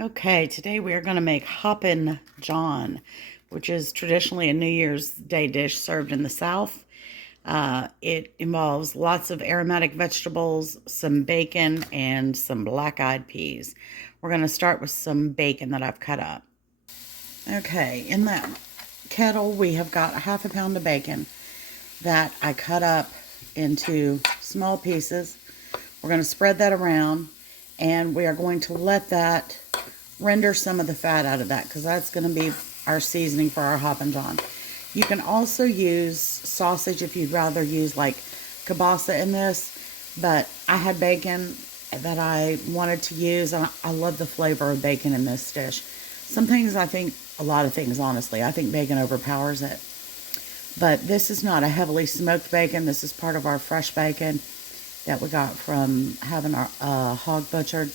Okay, today we are going to make Hoppin John, which is traditionally a New Year's Day dish served in the South. It involves lots of aromatic vegetables, some bacon, and some black-eyed peas. We're going to start with some bacon that I've cut up. Okay, in that kettle we have got a half a pound of bacon that I cut up into small pieces. We're going to spread that around, and we are going to let that render some of the fat out of that, because that's going to be our seasoning for our Hoppin John. You can also use sausage if you'd rather use like kielbasa in this, but I had bacon that I wanted to use, and I love the flavor of bacon in this dish. Some things I think, a lot of things honestly, I think bacon overpowers it. But this is not a heavily smoked bacon. This is part of our fresh bacon that we got from having our hog butchered.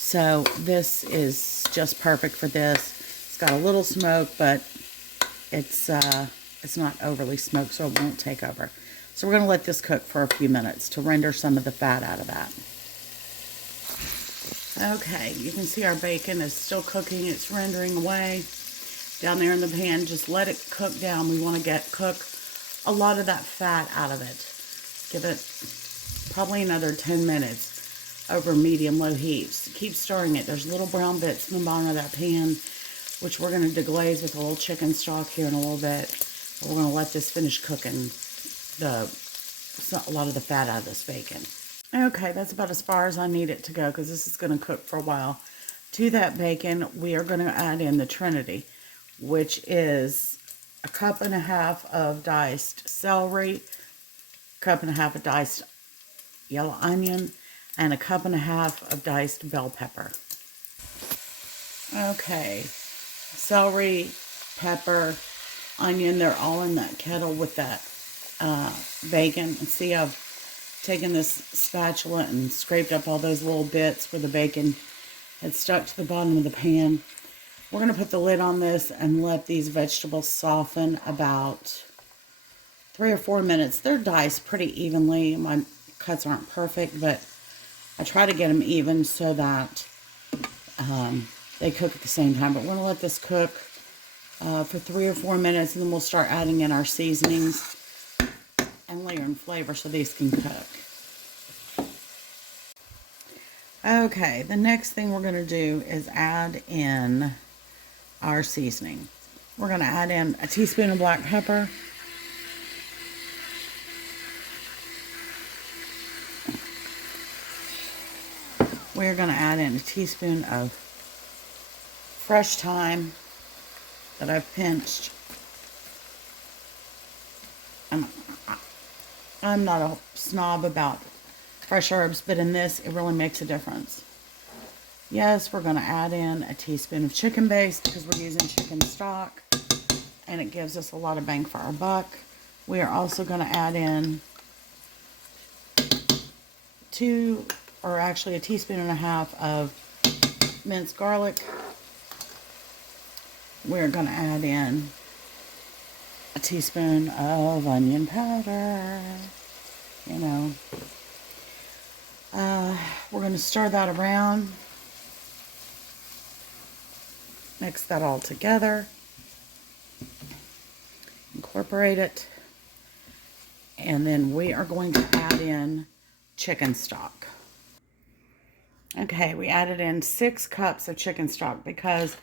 So this is just perfect for this. It's got a little smoke, but it's not overly smoked, so it won't take over. So we're going to let this cook for a few minutes to render some of the fat out of that. Okay, you can see our bacon is still cooking. It's rendering away down there in the pan. Just let it cook down. We want to cook a lot of that fat out of it. Give it probably another 10 minutes over medium-low heat. Keep stirring it. There's little brown bits in the bottom of that pan, which we're going to deglaze with a little chicken stock here in a little bit. We're going to let this finish cooking a lot of the fat out of this bacon. Okay, that's about as far as I need it to go, because this is going to cook for a while. To that bacon, we are going to add in the Trinity, which is a cup and a half of diced celery, cup and a half of diced yellow onion, and a cup and a half of diced bell pepper. Okay, celery, pepper, onion, they're all in that kettle with that bacon. And see, I've taken this spatula and scraped up all those little bits where the bacon had stuck to the bottom of the pan. We're going to put the lid on this and let these vegetables soften about 3 or 4 minutes. They're diced pretty evenly. My cuts aren't perfect, but I try to get them even so that they cook at the same time. But we're going to let this cook for 3 or 4 minutes, and then we'll start adding in our seasonings and layering flavor so these can cook. Okay, the next thing we're going to do is add in our seasoning. We're going to add in a teaspoon of black pepper, we're going to add in a teaspoon of fresh thyme that I've pinched. I'm not a snob about fresh herbs, but in this, it really makes a difference. Yes, we're going to add in a teaspoon of chicken base because we're using chicken stock, and it gives us a lot of bang for our buck. We are also going to add in a teaspoon and a half of minced garlic. We're going to add in a teaspoon of onion powder. We're going to stir that around. Mix that all together. Incorporate it. And then we are going to add in chicken stock. Okay, we added in 6 cups of chicken stock because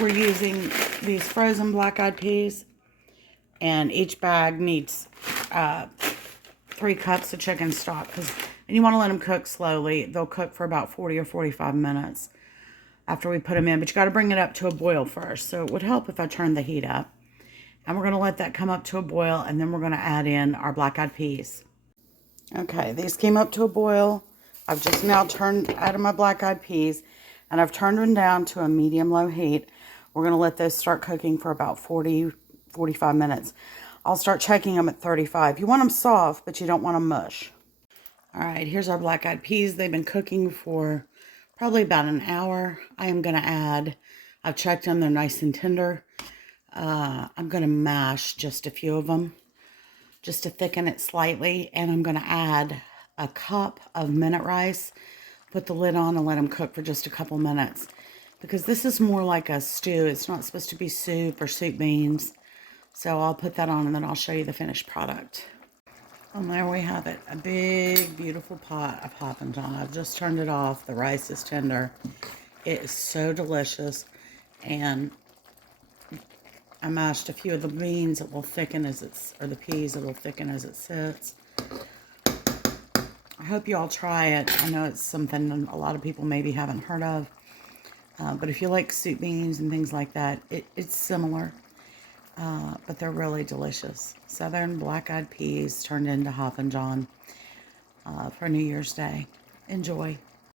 we're using these frozen black-eyed peas, and each bag needs 3 cups of chicken stock. And you want to let them cook slowly. They'll cook for about 40 or 45 minutes after we put them in, but you got to bring it up to a boil first. So it would help if I turned the heat up. And we're going to let that come up to a boil, and then we're going to add in our black-eyed peas. Okay, these came up to a boil. I've just now added my black-eyed peas, and I've turned them down to a medium-low heat. We're going to let those start cooking for about 40, 45 minutes. I'll start checking them at 35. You want them soft, but you don't want them mush. All right, here's our black-eyed peas. They've been cooking for probably about an hour. I am going to add, I've checked them, they're nice and tender. I'm going to mash just a few of them just to thicken it slightly. And I'm going to add a cup of minute rice. Put the lid on and let them cook for just a couple minutes. because this is more like a stew. It's not supposed to be soup or soup beans. So I'll put that on and then I'll show you the finished product. And there we have it. A big, beautiful pot of Hoppin John. I've just turned it off. The rice is tender. It is so delicious. And I mashed a few of the beans that will thicken as it's, or the peas that will thicken as it sits. I hope you all try it. I know it's something a lot of people maybe haven't heard of. But if you like soup beans and things like that, it's similar. But they're really delicious. Southern black-eyed peas turned into Hoppin John for New Year's Day. Enjoy.